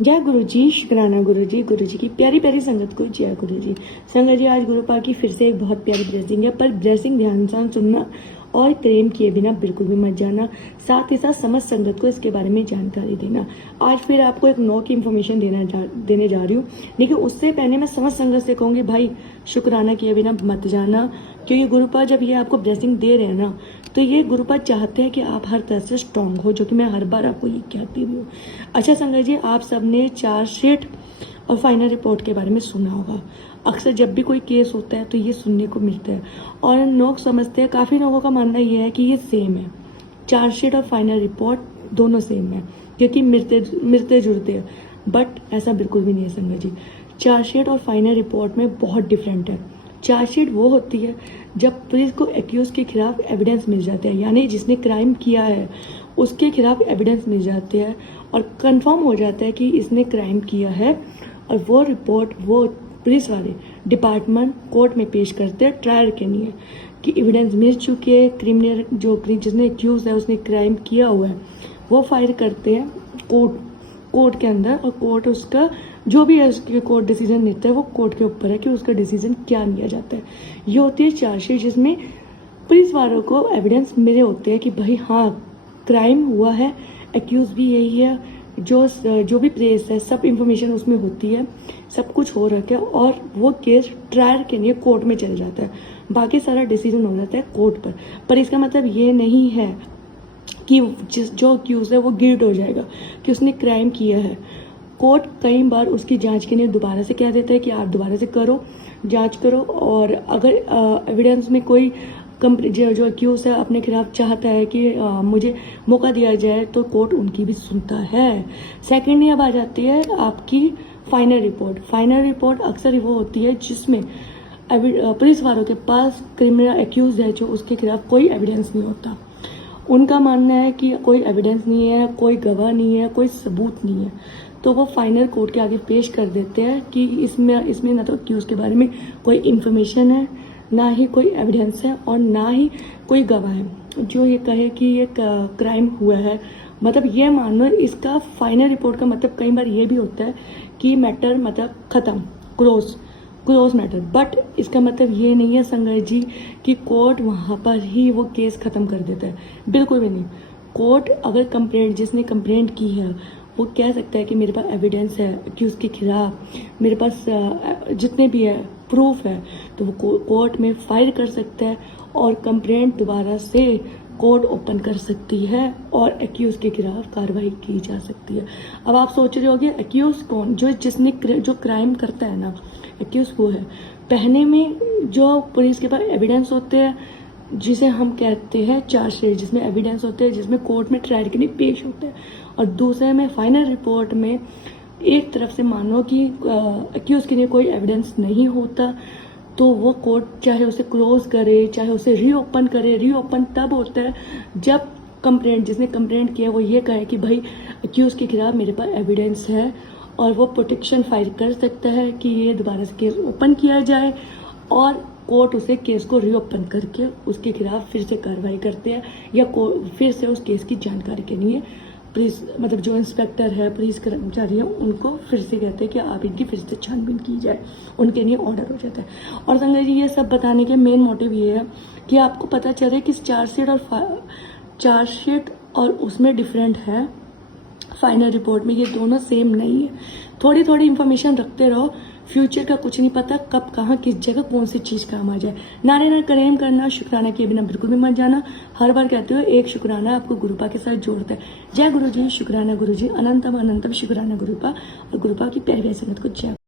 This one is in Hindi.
जय गुरु जी, शुक्राना गुरु जी की प्यारी प्यारी संगत को जय गुरु जी। संगत जी, आज गुरु पाक की फिर से एक बहुत प्यारी ब्लेसिंग है, पर ब्लेसिंग ध्यान से सुनना और क्लेम किए बिना बिल्कुल भी मत जाना। साथ ही साथ समस्त संगत को इसके बारे में जानकारी देना। आज फिर आपको एक नौ की इन्फॉर्मेशन देने जा रही हूँ, लेकिन उससे पहले मैं समस्त संगत से कहूँगी भाई शुक्राना किए बिना मत जाना, क्योंकि गुरु पाक जब ये आपको ब्लेसिंग दे रहे हैं ना, तो ये गुरु पाक चाहते हैं कि आप हर तरह से स्ट्रांग हो, जो कि मैं हर बार आपको ये कहती भी हूँ। अच्छा संगत जी, आप सबने चार्जशीट और फाइनल रिपोर्ट के बारे में सुना होगा। अक्सर जब भी कोई केस होता है तो ये सुनने को मिलता है, और लोग समझते हैं, काफ़ी लोगों का मानना ये है कि ये सेम है, चार्जशीट और फाइनल रिपोर्ट दोनों सेम है, क्योंकि मिलते जुलते हैं। बट ऐसा बिल्कुल भी नहीं है संगत जी। चार्जशीट और फाइनल रिपोर्ट में बहुत डिफरेंट है। चार्जशीट वो होती है जब पुलिस को एक्यूज के खिलाफ एविडेंस मिल जाते हैं, यानी जिसने क्राइम किया है उसके खिलाफ एविडेंस मिल जाते हैं और कंफर्म हो जाता है कि इसने क्राइम किया है, और वो रिपोर्ट वो पुलिस वाले डिपार्टमेंट कोर्ट में पेश करते हैं ट्रायल के लिए कि एविडेंस मिल चुके हैं, क्रिमिनल जिसने एक्यूज है उसने क्राइम किया हुआ है, वो फाइल करते हैं कोर्ट के अंदर, और कोर्ट उसका जो भी है उसके कोर्ट डिसीजन लेता है, वो कोर्ट के ऊपर है कि उसका डिसीजन क्या लिया जाता है। ये होती है चार्जशीट, जिसमें पुलिस वालों को एविडेंस मिले होते हैं कि भाई हाँ क्राइम हुआ है, एक्यूज भी यही है, जो भी प्लेस है सब इंफॉर्मेशन उसमें होती है, सब कुछ हो रखा है, और वो केस ट्रायल के लिए कोर्ट में चल जाता है। बाकी सारा डिसीजन हो जाता है कोर्ट पर इसका मतलब ये नहीं है कि जो एक्यूज है वो गिल्ट हो जाएगा कि उसने क्राइम किया है। कोर्ट कई बार उसकी जांच के लिए दोबारा से कह देता है कि आप दोबारा से करो, जांच करो, और अगर एविडेंस में कोई जो एक्यूज है अपने खिलाफ चाहता है कि मुझे मौका दिया जाए, तो कोर्ट उनकी भी सुनता है। सेकेंडली अब आ जाती है आपकी फाइनल रिपोर्ट। फाइनल रिपोर्ट अक्सर वो होती है जिसमें पुलिस वालों के पास क्रिमिनल एक्यूज है जो उसके खिलाफ कोई एविडेंस नहीं होता। उनका मानना है कि कोई एविडेंस नहीं है, कोई गवाह नहीं है, कोई सबूत नहीं है, तो वो फाइनल कोर्ट के आगे पेश कर देते हैं कि इसमें ना तो एक्यूज के बारे में कोई इन्फॉर्मेशन है, ना ही कोई एविडेंस है, और ना ही कोई गवाह है जो ये कहे कि ये क्राइम हुआ है। मतलब ये मान लो, इसका फाइनल रिपोर्ट का मतलब कई बार ये भी होता है कि मैटर मतलब खत्म, क्लोज मैटर। बट इसका मतलब ये नहीं है संगत जी कि कोर्ट वहाँ पर ही वो केस खत्म कर देता है, बिल्कुल भी नहीं। कोर्ट अगर जिसने कंप्लेंट की है वो कह सकता है कि मेरे पास एविडेंस है कि उसके खिलाफ, मेरे पास जितने भी है प्रूफ है, तो वो कोर्ट में फाइल कर सकता है, और कंप्लेंट दोबारा से कोर्ट ओपन कर सकती है, और एक्यूज के खिलाफ कार्रवाई की जा सकती है। अब आप सोच रहे होगे एक्यूज कौन? जो क्राइम करता है ना, एक्यूज वो है। पहले में जो पुलिस के पास एविडेंस होते हैं जिसे हम कहते हैं चार्जशीट, जिसमें एविडेंस होते हैं, जिसमें कोर्ट में ट्रायल के लिए पेश होते हैं, और दूसरे में फाइनल रिपोर्ट में एक तरफ से मानो कि एक्यूज के लिए कोई एविडेंस नहीं होता, तो वो कोर्ट चाहे उसे क्लोज करे चाहे उसे रीओपन करे। रीओपन तब होता है जब जिसने कंप्लेंट किया वो ये कहे कि भाई एक्यूज के खिलाफ मेरे पास एविडेंस है, और वो प्रोटेक्शन फाइल कर सकता है कि ये दोबारा से केस ओपन किया जाए, और कोर्ट उसे केस को रीओपन करके उसके खिलाफ फिर से कार्रवाई करते हैं, या फिर से उस केस की जानकारी के लिए पुलिस मतलब जो इंस्पेक्टर है, पुलिस कर्मचारी है, उनको फिर से कहते हैं कि आप इनकी फिर से छानबीन की जाए, उनके लिए ऑर्डर हो जाता है। और संजय जी, ये सब बताने के मेन मोटिव ये है कि आपको पता चले कि चार्जशीट और उसमें डिफरेंट है, फाइनल रिपोर्ट में ये दोनों सेम नहीं है। थोड़ी थोड़ी इन्फॉर्मेशन रखते रहो, फ्यूचर का कुछ नहीं पता कब कहाँ किस जगह कौन सी चीज काम आ जाए। नारे ना क्लेम करना, शुक्राना किए बिना बिल्कुल भी मत जाना। हर बार कहते हो एक शुक्राना आपको गुरुपा के साथ जोड़ता है। जय गुरु जी, शुक्राना गुरु जी, अनंतम अनंतम शुक्राना गुरुपा, और गुरुपा की प्यारी संगत को जय।